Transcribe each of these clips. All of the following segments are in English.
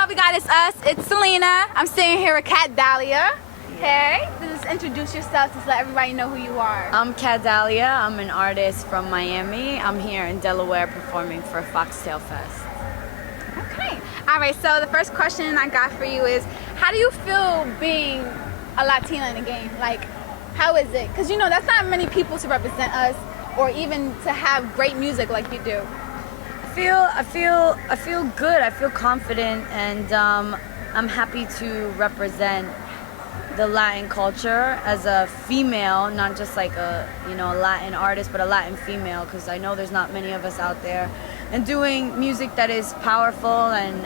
y'all, we got us. It's Selena. I'm sitting here with Cat Dahlia. Hey, just introduce yourself. Just let everybody know who you are. I'm Cat Dahlia. I'm an artist from Miami. I'm here in Delaware performing for Foxtail Fest. Okay. All right. So the first question I got for you is, how do you feel being a Latina in the game? Like, how is it? Because you know that's not many people to represent us, or even to have great music like you do. I feel good. I feel confident, and I'm happy to represent the Latin culture as a female, not just like a Latin artist, but a Latin female, because I know there's not many of us out there, and doing music that is powerful and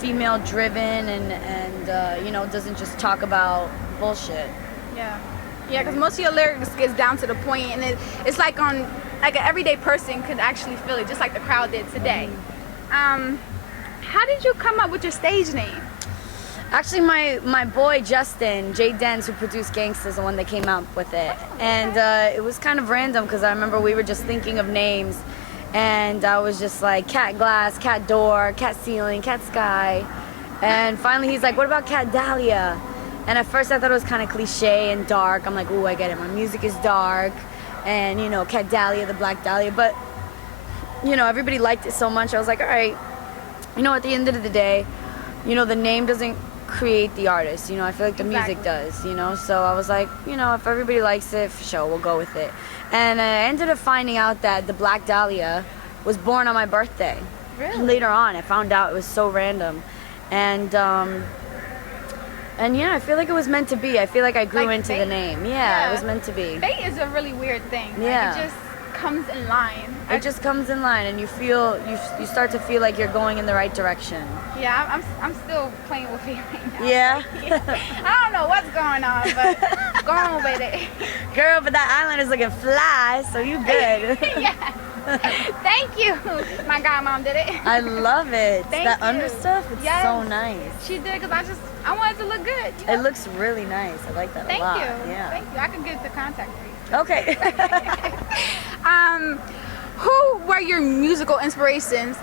female driven and doesn't just talk about bullshit. Yeah, because most of your lyrics gets down to the point, and it's like an everyday person could actually feel it, just like the crowd did today. How did you come up with your stage name? Actually, my boy Justin, Jay Dens, who produced Gangsta's, is the one that came up with it. And it was kind of random because I remember we were just thinking of names, and I was just like, Cat Glass, Cat Door, Cat Ceiling, Cat Sky. And finally he's like, what about Cat Dahlia? And at first I thought it was kind of cliche and dark. I'm like, ooh, I get it. My music is dark. And, Cat Dahlia, the Black Dahlia. But, everybody liked it so much. I was like, all right, at the end of the day, the name doesn't create the artist. I feel like the music does, So I was like, if everybody likes it, for sure, we'll go with it. And I ended up finding out that the Black Dahlia was born on my birthday. Really? Later on, I found out. It was so random. And yeah, I feel like it was meant to be. I feel like I grew into the name. Yeah, it was meant to be. Fate is a really weird thing. Yeah. It just comes in line. It just comes in line, and you start to feel like you're going in the right direction. Yeah, I'm still playing with fate right now. Yeah? I don't know what's going on, but go on with it. Girl, but that eyeliner's looking fly, so you good. Yeah. Thank you. My godmom did it. I love it. Thank that you. under stuff, it's so nice. She did, because I wanted to look good. It looks really nice. I like that a lot. Thank you. Yeah. Thank you. I can get the contact for you. Okay. Who were your musical inspirations?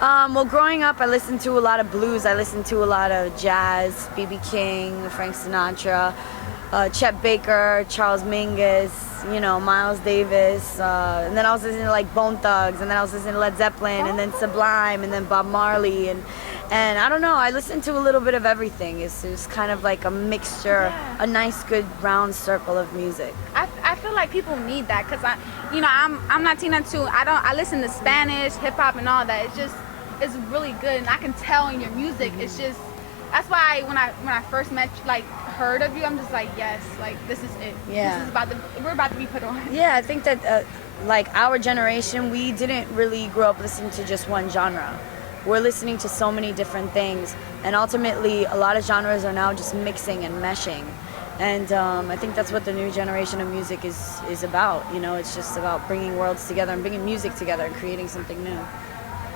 Well, growing up, I listened to a lot of blues. I listened to a lot of jazz, B.B. King, Frank Sinatra, Chet Baker, Charles Mingus, Miles Davis. And then I was listening to like Bone Thugs, and then I was listening to Led Zeppelin, and then Sublime, and then Bob Marley, and I don't know. I listened to a little bit of everything. It's kind of like a mixture, a nice, good round circle of music. I feel like people need that, because I'm Latina too. I listen to Spanish, hip hop, and all that. It's really good, and I can tell in your music. It's just, that's why when I first met you, heard of you, I'm just like, yes, this is it. Yeah. We're about to be put on. Yeah, I think that our generation, we didn't really grow up listening to just one genre. We're listening to so many different things, and ultimately a lot of genres are now just mixing and meshing. And I think that's what the new generation of music is about. It's just about bringing worlds together and bringing music together and creating something new.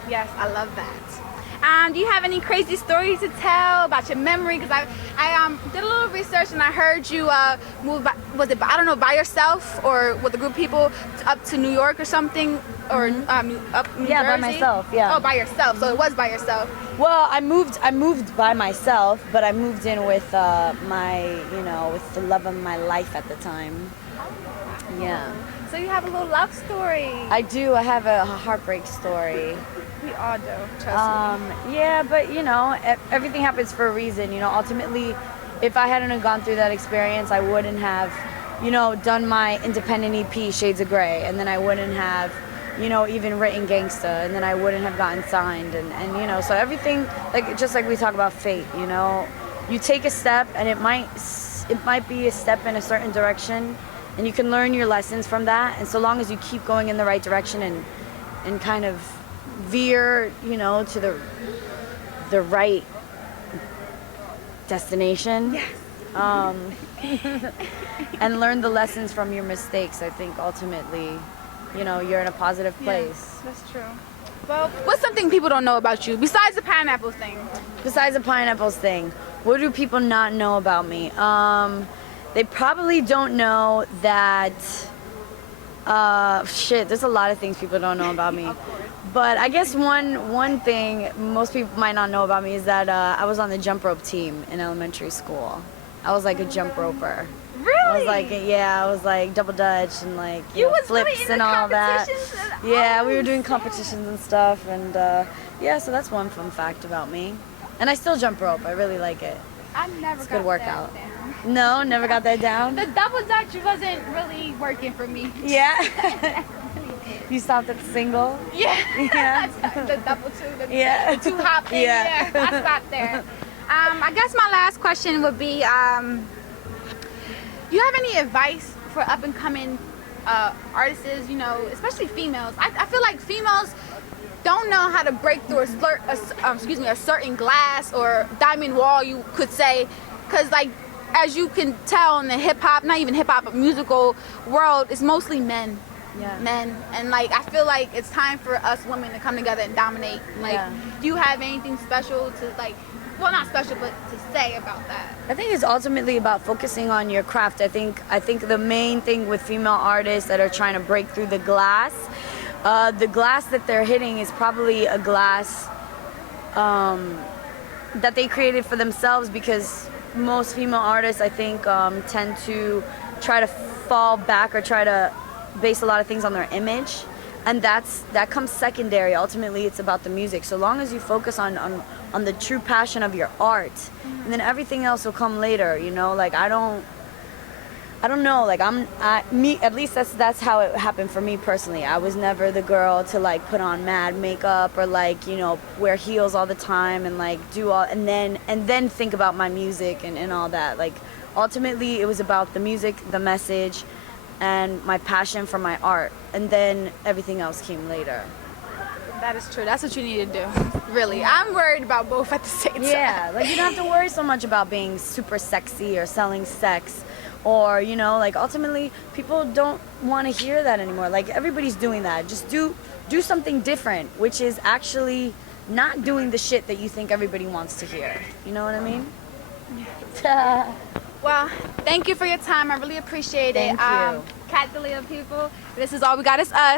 Yes, I love that. Do you have any crazy stories to tell about your memory? Because I did a little research, and I heard you move, by yourself or with a group of people up to New York or something, or up New Jersey? By myself. Yeah. Oh, by yourself. So it was by yourself. Well, I moved by myself, but I moved in with with the love of my life at the time. Yeah. So you have a little love story. I do. I have a heartbreak story. We all do. Trust me. Yeah, but everything happens for a reason. Ultimately, if I hadn't have gone through that experience, I wouldn't have, done my independent EP, Shades of Grey, and then I wouldn't have, even written Gangsta, and then I wouldn't have gotten signed, and so everything, just like we talk about fate, you take a step, and it might be a step in a certain direction, and you can learn your lessons from that, and so long as you keep going in the right direction and kind of veer, to the right destination. Yes. And learn the lessons from your mistakes. I think ultimately, you're in a positive place. Yeah, that's true. Well, what's something people don't know about you besides the pineapples thing? Besides the pineapples thing, what do people not know about me? They probably don't know that. There's a lot of things people don't know about me. But I guess one thing most people might not know about me is that I was on the jump rope team in elementary school. I was like a jump roper. Really? I was like, yeah, I was like double dutch and like You know, was flips really into and all that. competitions and Yeah, all we were doing this competitions and stuff, and yeah, so that's one fun fact about me. And I still jump rope. I really like it. I never It's a got good workout. that down. No, never got that down. The double dutch wasn't really working for me. Yeah. You stopped at the single. Yeah. Yeah. The double two, Yeah. the two hop thing. Yeah. Yeah. I stopped there. I guess my last question would be, do you have any advice for up and coming artists, you know, especially females? I feel like females don't know how to break through a certain glass or diamond wall, you could say, because like as you can tell in the hip hop, not even hip hop, but musical world, it's mostly men. Yeah. Men, and like I feel like it's time for us women to come together and dominate. Like, Yeah. do you have anything special to like, well, not special, but to say about that? I think it's ultimately about focusing on your craft. I think the main thing with female artists that are trying to break through the glass that they're hitting is probably a glass that they created for themselves, because most female artists, I think, tend to try to fall back or try to base a lot of things on their image, and that comes secondary. Ultimately, it's about the music. So long as you focus on the true passion of your art, and then everything else will come later. You know, like I don't know. Like at least that's how it happened for me personally. I was never the girl to like put on mad makeup or like, you know, wear heels all the time and like do all and then think about my music and all that. Like ultimately, it was about the music, the message, and my passion for my art, and then everything else came later. That is true. That's what you need to do. Really, I'm worried about both at the same time. Yeah, like you don't have to worry so much about being super sexy or selling sex, or you know, like ultimately people don't want to hear that anymore. Like everybody's doing that. Just do something different, which is actually not doing the shit that you think everybody wants to hear. You know what I mean? Yeah. Well, thank you for your time. I really appreciate it. Thank you. Cat Dahlia people, this is all we got is us.